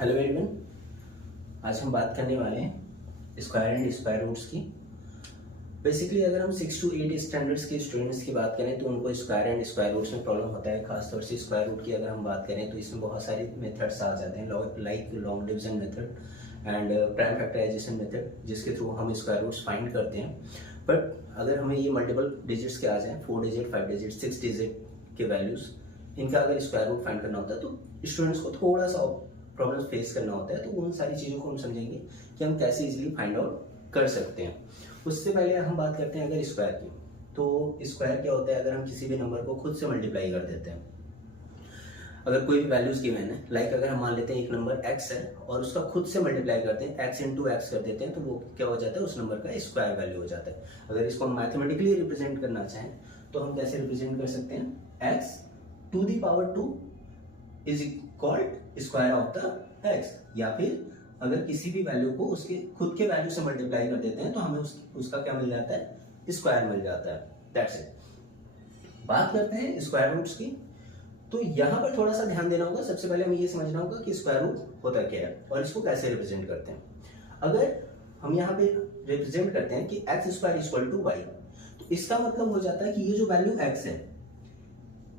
Hello everyone. आज हम बात करने वाले हैं स्क्वायर एंड स्क्वायर रूट्स की। बेसिकली अगर हम 6 to 8 स्टैंडर्ड्स के स्टूडेंट्स की बात करें तो उनको स्क्वायर एंड स्क्वायर रूट्स में प्रॉब्लम होता है। खासतौर से स्क्वायर रूट की अगर हम बात करें तो इसमें बहुत सारी मेथड्स आ जाते हैं, like long division method and prime factorization method, जिसके थ्रू हम स्क्वायर रूट्स फाइंड करते हैं। बट अगर हमें ये मल्टीपल डिजिट्स के आ जाए, 4 डिजिट, 5 डिजिट, 6 डिजिट के वैल्यूज, इनका अगर स्क्वायर रूट फाइंड करना होता है तो स्टूडेंट्स को थोड़ा सा प्रॉब्लम्स फेस करना होता है। तो उन सारी चीज़ों को हम समझेंगे कि हम कैसे इजीली फाइंड आउट कर सकते हैं। उससे पहले हम बात करते हैं अगर स्क्वायर की, तो स्क्वायर क्या होता है? अगर हम किसी भी नंबर को खुद से मल्टीप्लाई कर देते हैं, अगर कोई भी वैल्यूज गिवन है, लाइक अगर हम मान लेते हैं एक नंबर x है और उसका खुद से मल्टीप्लाई करते हैं, x into x कर देते हैं, तो वो क्या हो जाता है? उस नंबर का स्क्वायर वैल्यू हो जाता है। अगर इसको हम मैथमेटिकली रिप्रेजेंट करना चाहें तो हम कैसे रिप्रेजेंट कर सकते हैं? x to the power 2 is equalled square of the x। या फिर अगर किसी भी वैल्यू को उसके खुद के वैल्यू से मल्टीप्लाई कर देते हैं तो हमें उसका क्या मिल जाता है? स्क्वायर मिल जाता है। That's it. बात करते हैं स्क्वायर रूट्स की। तो यहाँ पर थोड़ा सा ध्यान देना होगा। सबसे पहले हमें ये समझना होगा कि स्क्वायर रूट होता क्या है और इसको कैसे रिप्रेजेंट करते हैं। अगर हम यहाँ पे रिप्रेजेंट करते हैं कि x square equal to y, तो इसका मतलब हो जाता है कि ये जो वैल्यू एक्स है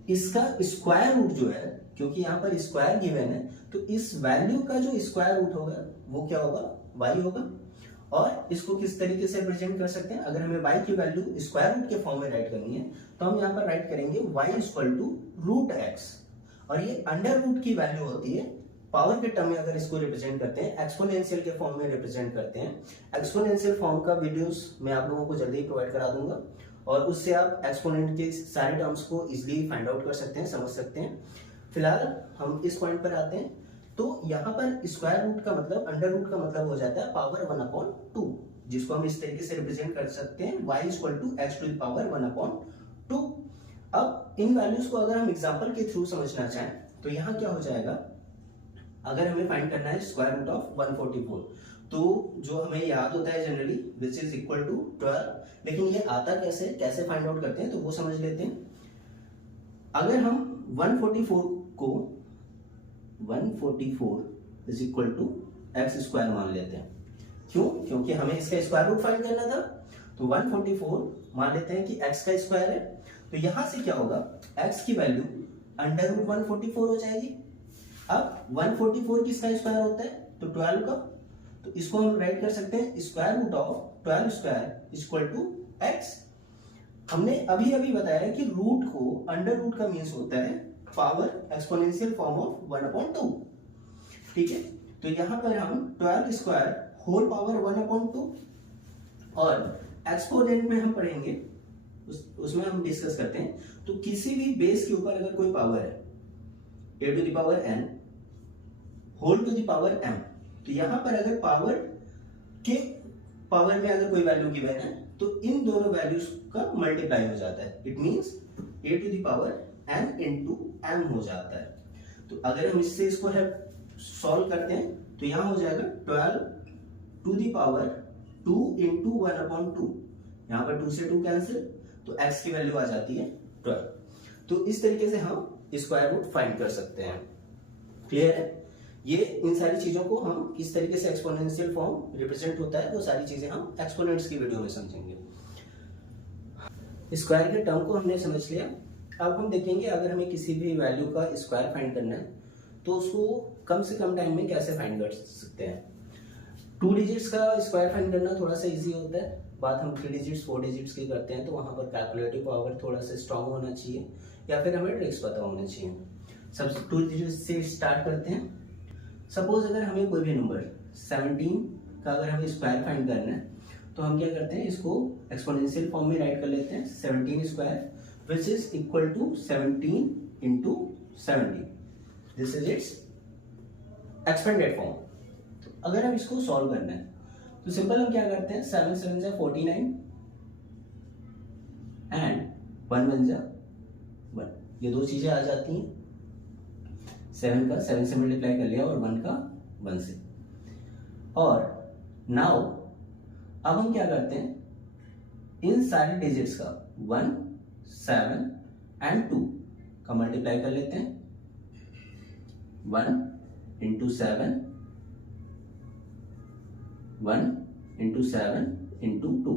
इसका स्क्वायर रूट जो है, क्योंकि यहाँ पर स्क्वायर गिवन है, तो इस वैल्यू का जो स्क्वायर रूट होगा वो क्या होगा? वाई होगा। और इसको किस तरीके से रिप्रेजेंट कर सकते हैं? अगर हमें y की वैल्यू स्क्वायर रूट के फॉर्म में राइट करनी है तो हम यहाँ पर राइट करेंगे y equal to root x, और ये अंडर रूट की वैल्यू होती है। पावर के टर्म में अगर इसको रिप्रेजेंट करते हैं, एक्सपोनेंशियल के फॉर्म में रिप्रेजेंट करते हैं। एक्सपोनेंशियल फॉर्म का वीडियोस मैं आप लोगों को जल्दी ही प्रोवाइड करा दूंगा और उससे आप एक्सपोनेंट के सारे टर्म्स को इजिली फाइंड आउट कर सकते हैं, समझ सकते हैं। फिलहाल हम इस पॉइंट पर आते हैं। तो यहाँ पर स्क्वायर रूट का मतलब, अंडर रूट का मतलब हो जाता है पावर 1/2, जिसको हम इस तरीके से रिप्रेजेंट कर सकते हैं y equal to x to the power 1/2। अब इन वैल्यूज को अगर हम एग्जांपल के थ्रू समझना चाहें तो यहाँ क्या हो जाएगा? अगर हमें फाइंड करना है स्क्वायर रूट ऑफ 144, तो जो हमें याद होता है generally which is equal to 12, लेकिन ये आता कैसे फाइंड आउट करते हैं तो वो समझ लेते हैं। अगर हम 144 को 144 is equal to x square मान लेते हैं। क्यों? क्योंकि हमें इसका स्क्वायर रूट फाइंड करना था। तो 144 मान लेते हैं कि x का स्क्वायर है, तो यहां से क्या होगा? x की वैल्यू अंडर रूट 144 हो जाएगी। अब 144 किसका स्क्वायर होता है? तो 12 का। तो इसको हम राइट कर सकते हैं square root of 12 square equal to x। हमने अभी अभी बताया कि रूट को, अंडर रूट का मीन्स होता है पावर एक्सपोनेंशियल फॉर्म ऑफ 1/2। ठीक है, तो यहां पर हम 12 स्क्वायर होल पावर 1/2 और एक्सपोनेंट में हम पढ़ेंगे, उसमें हम डिस्कस करते हैं। तो किसी भी बेस के ऊपर अगर कोई पावर है a to the power n whole to the power m, तो यहां पर अगर पावर के पावर में अगर कोई वैल्यू गिवन है तो इन दोनों वैल्यूज का मल्टीप्लाई हो जाता है। It means a to the power n into m हो जाता है। तो अगर हम इससे इसको सॉल्व करते हैं तो यहां हो जाएगा 12 टू द पावर 2 इंटू 1/2। यहां पर 2 से 2 कैंसिल, तो x की वैल्यू आ जाती है 12। तो इस तरीके से हम स्क्वायर रूट फाइंड कर सकते हैं। क्लियर है? ये इन सारी चीजों को हम किस तरीके से एक्सपोनेंशियल फॉर्म रिप्रेजेंट होता है वो सारी चीजें हम एक्सपोनेंट्स की वीडियो में समझेंगे। स्क्वायर के टर्म को हमने समझ लिया। अब हम देखेंगे अगर हमें किसी भी वैल्यू का स्क्वायर फाइंड करना है तो उसको कम से कम टाइम में कैसे फाइंड कर सकते हैं। 2 डिजिट्स का स्क्वायर फाइंड करना थोड़ा सा इजी होता है। बात हम 3 डिजिट्स 4 डिजिट्स की करते हैं तो वहां पर कैलकुलेटिव पावर थोड़ा सा स्ट्रांग होना चाहिए या फिर हमें ट्रिक्स पता होने चाहिए। सबसे 2 डिजिट्स से स्टार्ट करते हैं। सपोज अगर हमें कोई भी नंबर 17 का अगर हमें स्क्वायर फाइंड करना है तो हम क्या करते हैं, इसको एक्सपोनेंशियल फॉर्म में राइट कर लेते हैं। 17 square which is equal to 17 into 70. This is its expanded form. तो अगर हम इसको सॉल्व करना है तो सिंपल हम क्या करते हैं, 7 7 जा 49 एंड 1 1 जा 1, ये दो चीजें आ जाती हैं। 7 का 7 से मल्टीप्लाई कर लिया और 1 का 1 से। और नाउ अब हम क्या करते हैं, इन सारे डिजिट्स का 1 7 एंड 2 का मल्टीप्लाई कर लेते हैं। 1 into 7 1 into 7 into 2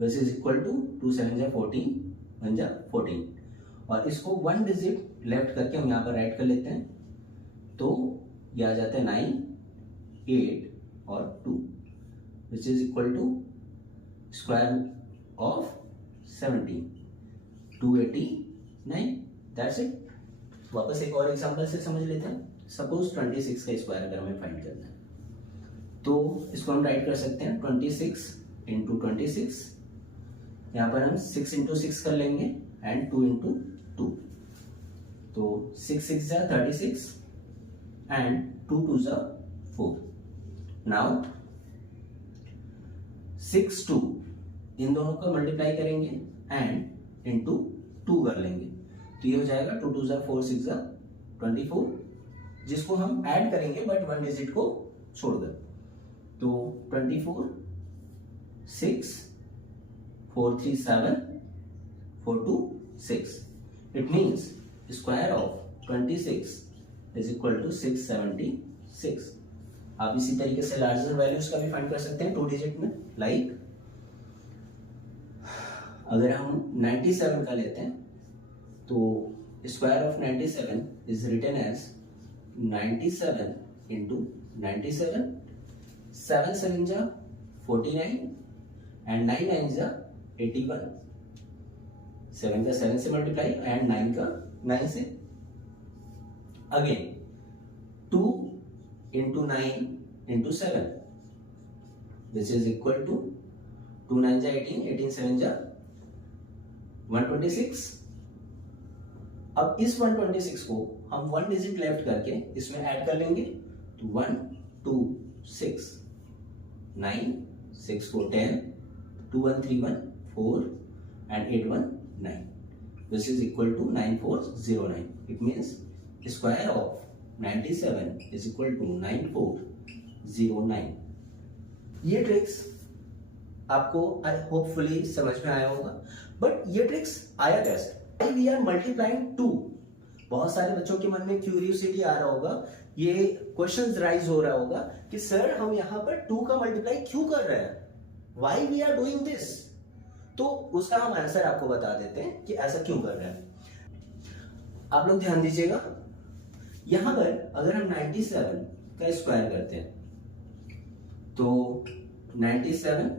which is equal to 2 7 जा 14 1 जा 14, और इसको 1 डिजिट लेफ्ट करके हम यहाँ पर राइट कर लेते हैं, तो ये आ जाता है 9 8 और 2 which is equal to square of 17 289। That's it. वापस एक और एग्जांपल से समझ लेते हैं। सपोज 26 का स्क्वायर अगर हमें फाइंड करना है तो इसको हम राइट कर सकते हैं 26 इंटू 26, यहाँ पर हम 6 इंटू 6 कर लेंगे एंड 2 इंटू 2, तो 6 6 जा 36 एंड 2 2 जा 4। नाउ 6 2 इन दोनों का मल्टीप्लाई करेंगे एंड इंटू 2 कर लेंगे, तो ये हो जाएगा 2 2 जा 4 6 जा 24, जिसको हम ऐड करेंगे बट 1 डिजिट को छोड़कर, तो 24 6 4 3 7 4 2 6। It means square of 26 is equal to 676। आप इसी तरीके से लार्जर वैल्यूज का भी फाइंड कर सकते हैं 2 डिजिट में। लाइक अगर हम 97 का लेते हैं तो square of 97 is written as 97 into 97, 7 7 जा 49 एंड 9 9 जा 81, 7 का 7 से मल्टीप्लाई एंड 9 का 9 से। Again 2 into 9 into 7 this is equal to 2 9 जा 18, 18 7 जा 126। अब इस 126 को हम 1 डिजिट लेफ्ट करके इसमें ऐड कर लेंगे, तो 1 2 6 9 6 4 10 2 1 3 1 4 and 8 1 9, this is equal to 9409. It means square of 97 is equal to 9409. ये ट्रिक्स आपको होपफुली समझ में आया होगा, बट ये ट्रिक्स आया कैसे? We are multiplying 2। बहुत सारे बच्चों के मन में क्यूरियोसिटी आ रहा होगा, ये क्वेश्चंस राइज हो रहा होगा कि सर हम यहां पर 2 का मल्टीप्लाई क्यों कर रहे हैं, why we are doing this. तो उसका हम आंसर आपको बता देते हैं कि ऐसा क्यों कर रहे हैं। आप लोग ध्यान दीजिएगा, यहां पर अगर हम 97 का स्क्वायर करते हैं तो 97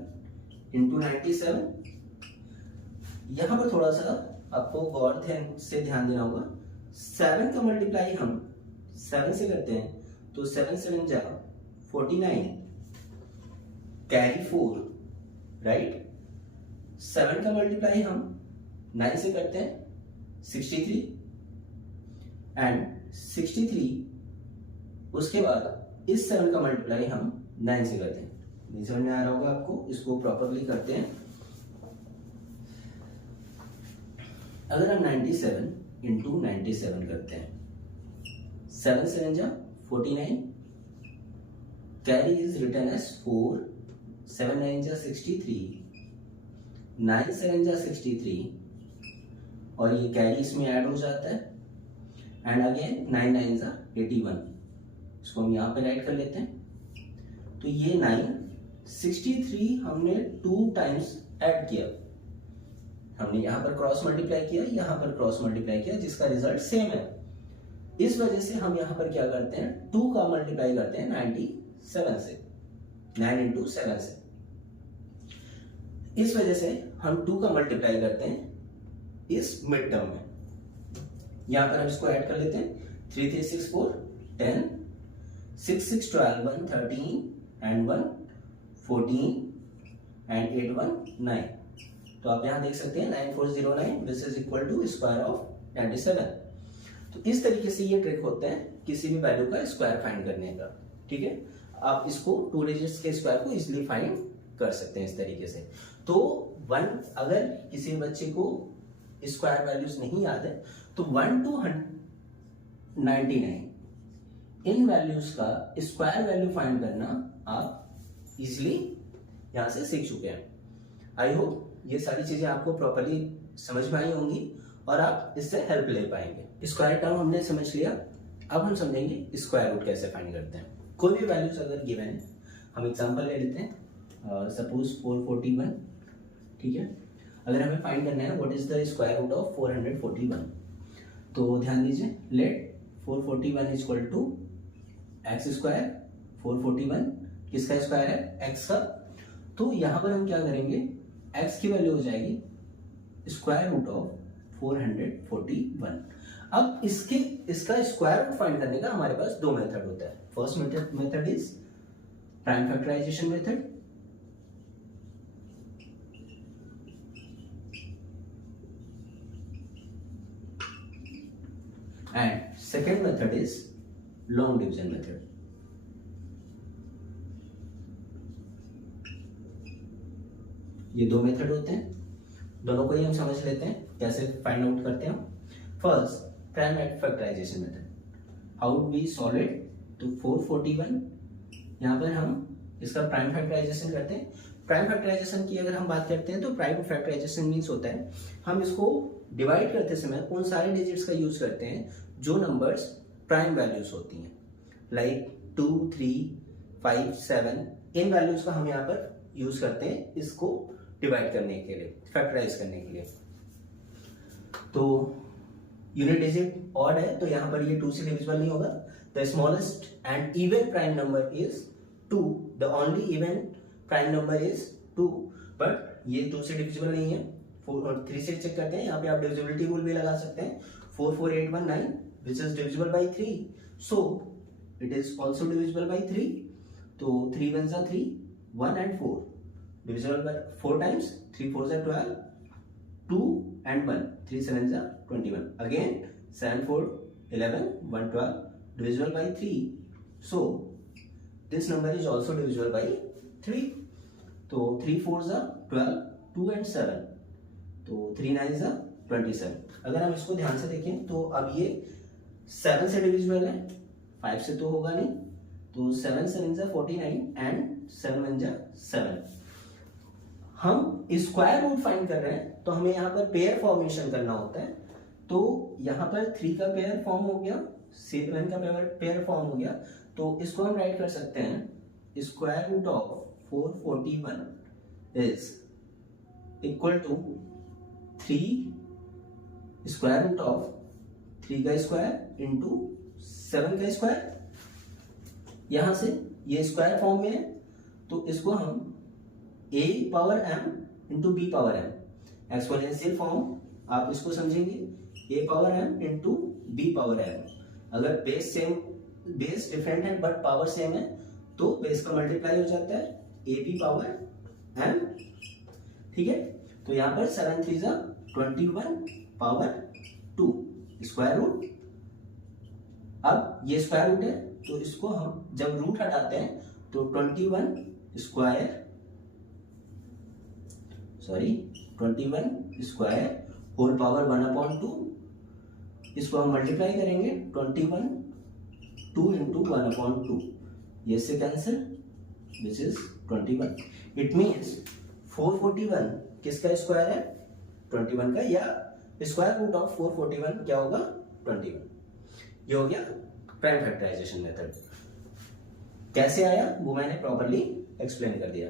इंटू 97, यहां पर थोड़ा सा आपको गौर से ध्यान देना होगा। 7 का मल्टीप्लाई हम 7 से करते हैं तो 7 7 जा 49 कैरी 4, राइट। 7 का मल्टीप्लाई हम 9 से करते हैं 63 एंड 63, उसके बाद इस 7 का मल्टीप्लाई हम 9 से करते हैं। नहीं समझ में आ रहा होगा आपको, इसको प्रॉपरली करते हैं। अगर हम 97 इंटू 97 करते हैं, 7 7 जा 49 कैरी इज रिटन एज 4, 7 9 जा 63, 9 7 जा 63 और ये कैरी इसमें ऐड हो जाता है एंड अगेन 9 9 जा 81, इसको हम यहाँ पे राइट कर लेते हैं। तो ये 963 हमने 2 टाइम्स ऐड किया, हमने यहाँ पर क्रॉस मल्टीप्लाई किया, यहाँ पर क्रॉस मल्टीप्लाई किया, जिसका रिजल्ट सेम है। इस वजह से हम यहाँ पर क्या करते हैं, 2 का मल्टीप्लाई करते हैं 97 से, 9 इंटू 7 से। इस वजह से हम 2 का मल्टीप्लाई करते हैं इस मिड टर्म में। यहां पर हम इसको ऐड कर लेते हैं, 3 3 6 4 10, 6 6 12 1 13 एंड 1 14 एंड 8 1 9। तो आप यहां देख सकते हैं 9409 which is equal to square of 97। तो इस तरीके से ये ट्रिक होता है किसी भी वैल्यू का स्क्वायर फाइंड करने का, ठीक है। आप इसको 2 डिजिट्स के स्क्वायर को इजिली फाइंड कर सकते हैं इस तरीके से। तो 1, अगर किसी बच्चे को स्क्वायर वैल्यूज नहीं याद है तो 1 to 99 इन वैल्यूज का स्क्वायर वैल्यू फाइंड करना आप इजिली यहां से सीख चुके हैं। आई होप ये सारी चीजें आपको प्रॉपर्ली समझ में आई होंगी और आप इससे हेल्प ले पाएंगे। स्क्वायर टर्म हमने समझ लिया, अब हम समझेंगे स्क्वायर रूट कैसे फाइंड करते हैं। कोई भी वैल्यूज अगर गिवन है हम एग्जांपल ले लेते हैं, सपोज 441, ठीक है। अगर हमें फाइंड करना है what is the square root of 441, तो ध्यान दीजिए, let 441 is equal to x square. 441 किसका स्क्वायर है? एक्स का। तो यहां पर हम क्या करेंगे, एक्स की वैल्यू हो जाएगी स्क्वायर रूट ऑफ 441। अब इसका स्क्वायर रूट फाइंड करने का हमारे पास दो मेथड होता है। First method is prime factorization method, and second method is long division method. ये दो मेथड होते हैं, दोनों को ही हम समझ लेते हैं कैसे फाइंड आउट करते हैं। First, prime factorization method, how we solve it. तो 441 यहाँ पर हम इसका प्राइम फैक्टराइजेशन करते हैं। प्राइम फैक्टराइजेशन की अगर हम बात करते हैं तो प्राइम फैक्टराइजेशन मीन्स होता है हम इसको डिवाइड करते समय उन सारे डिजिट्स का यूज करते हैं जो नंबर्स प्राइम वैल्यूज होती हैं, लाइक 2, 3, 5, 7, इन वैल्यूज का हम यहाँ पर यूज करते हैं इसको डिवाइड करने के लिए, फैक्टराइज करने के लिए। तो यूनिट डिजिट ऑड है तो यहाँ पर ये 2 से डिविजिबल नहीं होगा। The smallest and even prime number is 2, the only even prime number is 2, but ये 2 से डिविजिबल नहीं है। 4 और 3 से चेक करते हैं, यहाँ पे आप डिविजिबिलिटी रूल भी लगा सकते हैं। 44819 which is divisible by 3, so it is also divisible by 3. तो 3 1s are 3, 1 and 4 divisible by 4 times, 3 4s are 12, 2 and 1, 3 7s are 21. Again 7 4 11, 1 12 divisible by 3. So this number is also divisible by 3. तो 3 4s are 12, 2 and 7, तो 3 9s are 27. अगर हम इसको ध्यान से देखें तो अब ये 7 से डिविजिबल है, 5 से तो होगा नहीं, तो 7 7 जा 49 एंड 7 1 जा 7। हम स्क्वायर रूट फाइंड कर रहे हैं तो हमें यहाँ पर पेयर फॉर्मेशन करना होता है। तो यहाँ पर 3 का पेयर फॉर्म हो गया, 7 का पेयर फॉर्म हो गया, तो इसको हम राइट कर सकते हैं square root of 441 is equal to 3 square root of 3 का स्क्वायर इंटू 7 का स्क्वायर। यहां से ये स्क्वायर फॉर्म में है तो इसको हम a power m into b power m, exponential form आप इसको समझेंगे, a power m into b power m। अगर बेस डिफरेंट है बट पावर सेम है तो बेस का मल्टीप्लाई हो जाता है a b पावर m, ठीक है। तो यहां पर 7 3 जा 21 पावर 2 स्क्वायर रूट। अब ये स्क्वायर रूट है तो इसको हम जब रूट हटाते हैं तो 21 स्क्वायर होल पावर 1/2, इसको हम मल्टीप्लाई करेंगे 21 2 इंटू 1/2, ये से cancel, this is 21। It means 441 किसका स्क्वायर है? 21 का, या स्क्वायर रूट ऑफ 441 क्या होगा? 21। ये हो गया प्राइम फैक्टराइजेशन मेथड। कैसे आया वो मैंने प्रॉपर्ली एक्सप्लेन कर दिया।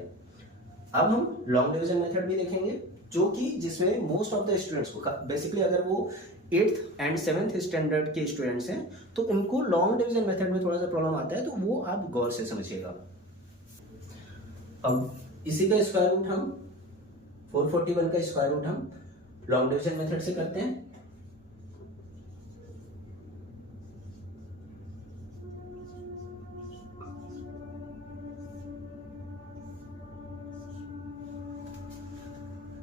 अब हम लॉन्ग डिवीजन मेथड भी देखेंगे, जो कि जिसमें मोस्ट ऑफ द स्टूडेंट्स को बेसिकली अगर वो 8th एंड 7th स्टैंडर्ड के स्टूडेंट्स हैं तो इनको लॉन्ग डिवीजन मेथड में थोड़ा सा प्रॉब्लम आता है, तो वो आप गौर से समझिएगा। अब इसी का स्क्वायर रूट हम 441 का स्क्वायर रूट हम लॉन्ग डिवीजन मेथड से करते हैं।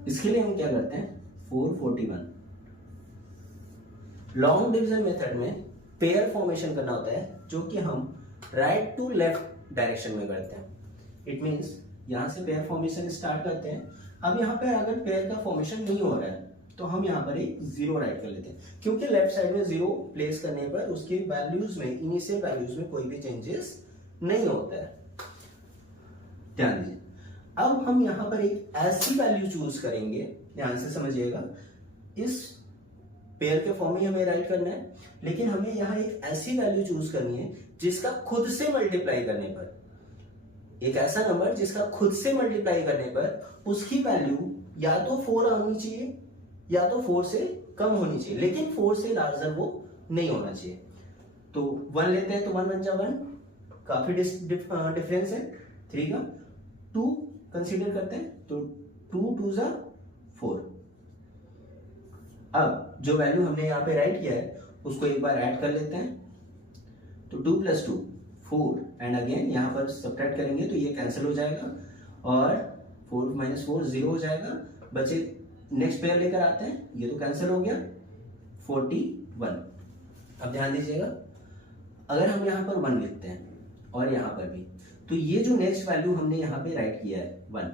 इसके लिए हम क्या करते हैं, 441 लॉन्ग डिवीजन मेथड में पेयर फॉर्मेशन करना होता है, जो कि हम राइट टू लेफ्ट डायरेक्शन में करते हैं। इट मींस यहां से पेयर फॉर्मेशन स्टार्ट करते हैं। अब यहाँ पे अगर पेयर का फॉर्मेशन नहीं हो रहा है तो हम यहाँ पर एक 0 राइट कर लेते हैं, क्योंकि लेफ्ट साइड में 0 प्लेस करने पर उसके वैल्यूज में, इनिशियल वैल्यूज में कोई भी चेंजेस नहीं होता है। ध्यान दीजिए, अब हम यहाँ पर एक ऐसी वैल्यू चूज करेंगे, ध्यान से समझिएगा, इस पेयर के फॉर्म में हमें राइट करना है, लेकिन हमें यहाँ एक ऐसी वैल्यू चूज करनी है जिसका खुद से मल्टीप्लाई करने पर एक ऐसा नंबर जिसका खुद से मल्टीप्लाई करने पर उसकी वैल्यू या तो 4 होनी चाहिए या तो 4 से कम होनी चाहिए, लेकिन 4 से लार्जर वो नहीं होना चाहिए। तो 1 लेते हैं तो 1 1 जा 1, काफी डिफरेंस है 3 का। 2 कंसीडर करते हैं तो 2 2 जा 4। अब जो वैल्यू हमने यहाँ पे राइट किया है उसको एक बार ऐड कर लेते हैं, तो 2 + 2 4, एंड अगेन यहाँ पर सब्ट्रैक्ट करेंगे तो ये कैंसिल हो जाएगा और 4 - 4 0 हो जाएगा। बचे नेक्स्ट पेयर लेकर आते हैं, ये तो कैंसिल हो गया 41। अब ध्यान दीजिएगा, अगर हम यहाँ पर 1 लिखते हैं और यहाँ पर भी, तो ये जो नेक्स्ट वैल्यू हमने यहाँ पे राइट किया है 1,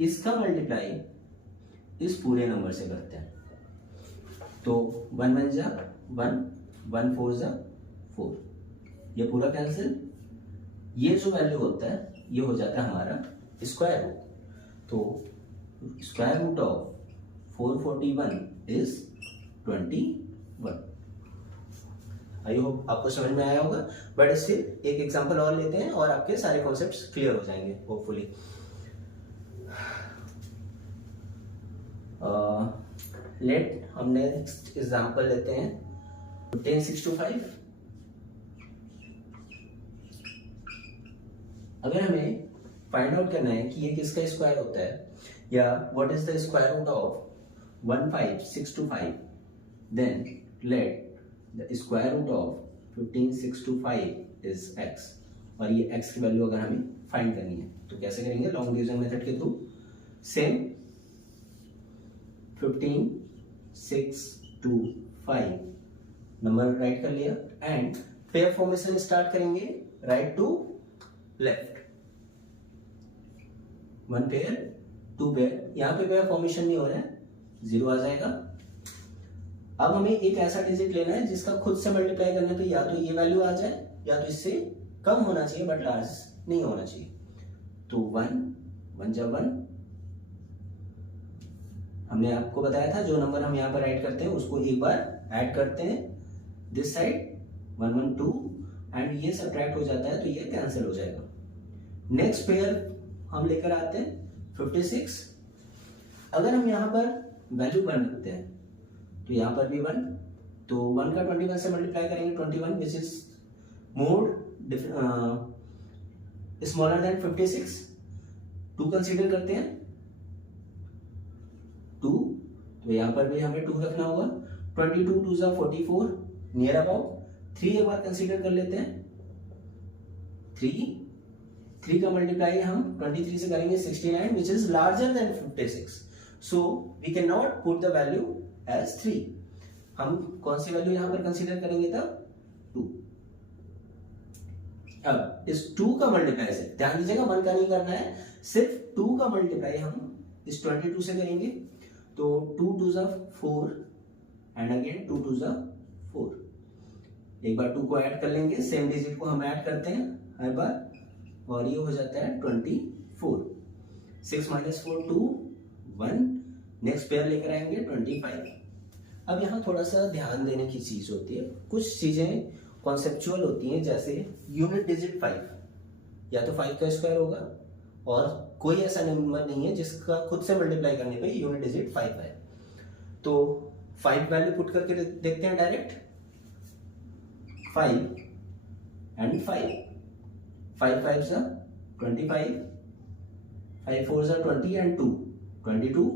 इसका मल्टीप्लाई इस पूरे नंबर से करते हैं। तो 1 1 जा 1, 1 4 जा 4, ये पूरा कैंसिल। ये जो वैल्यू होता है ये हो जाता है हमारा स्क्वायर रूट। तो square root of 441 is 21। I hope आपको समझ में आया होगा, बट स्टिल एक एग्जांपल और लेते हैं और आपके सारे कॉन्सेप्ट्स क्लियर हो जाएंगे होपफुली। लेट हम नेक्स्ट एग्जांपल लेते हैं 10 6 to 5। अगर हमें फाइंड आउट करना है कि ये किसका स्क्वायर होता है या what is the square root of 1 5 6 to 5, then let the square root of 15 6 to 5 is x। और ये x की वैल्यू अगर हमें फाइंड करनी है तो कैसे करेंगे, लॉन्ग डिवीजन मेथड के through. Same 15 6 to 5 number write कर लिया एंड पेयर फॉर्मेशन स्टार्ट करेंगे right to left. 1 pair 2 pair, यहाँ पे पेयर फॉर्मेशन नहीं हो रहा है, 0 आ जाएगा। अब हमें एक ऐसा डिजिट लेना है जिसका खुद से मल्टीप्लाई करने पे या तो ये वैल्यू आ जाए या तो इससे कम होना चाहिए बट लार्ज नहीं होना चाहिए। तो 1 1 जा 1, हमने आपको बताया था जो नंबर हम यहाँ पर ऐड करते हैं उसको एक बार ऐड करते हैं दिस साइड 1 1 2, एंड ये सब्ट्रैक्ट हो जाता है तो ये कैंसिल हो जाएगा। नेक्स्ट पेयर हम लेकर आते हैं 56। अगर हम यहाँ पर वैल्यू 1 रखते हैं तो यहाँ पर भी 1, तो 1 का 21 से मल्टीप्लाई करेंगे 21 which is more smaller than 56। 2 consider करते हैं 2, तो यहाँ पर भी हमें 2 रखना होगा। 22 2 जा 44 नियर अबाउट। 3 एक बार कंसीडर कर लेते हैं, 3 का मल्टीप्लाई हम 23 से करेंगे 69 which is larger than 56, so we can not put the value as 3। हम कौन सी वैल्यू यहां पर कंसीडर करेंगे तब 2। अब इस 2 का मल्टीप्लाई से ध्यान दीजिएगा 1 का नहीं करना है, सिर्फ 2 का मल्टीप्लाई हम इस 22 से करेंगे। तो 2 2 जा 4 एंड अगेन 2 2 जा 4। एक बार 2 को ऐड कर लेंगे, सेम डिजिट को हम ऐड करते हैं हर बार और ये हो जाता है 24। 6 - 4 2 1, नेक्स्ट पेयर लेकर आएंगे 25। अब यहाँ थोड़ा सा ध्यान देने की चीज होती है, कुछ चीजें कॉन्सेप्चुअल होती हैं, जैसे यूनिट डिजिट 5 या तो 5 का स्क्वायर होगा और कोई ऐसा नंबर नहीं है जिसका खुद से मल्टीप्लाई करने पे यूनिट डिजिट 5 है। तो 5 वैल्यू पुट करके देखते हैं डायरेक्ट, 5 एंड 5, 5 5 जा 25, 5 4 जा 20 एंड 2 22,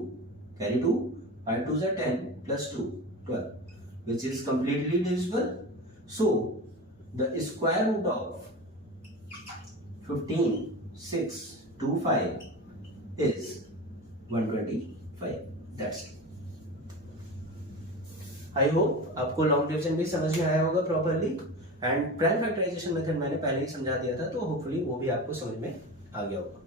carry 2, 5 2 जा 10 plus 2 12, which is completely divisible. So the square root of 15 6 to 5 is 125. That's it. I hope आपको लॉन्ग डिवीजन भी समझ में आया होगा properly, and prime factorization method मैंने पहले ही समझा दिया था, तो होपफुली वो भी आपको समझ में आ गया होगा।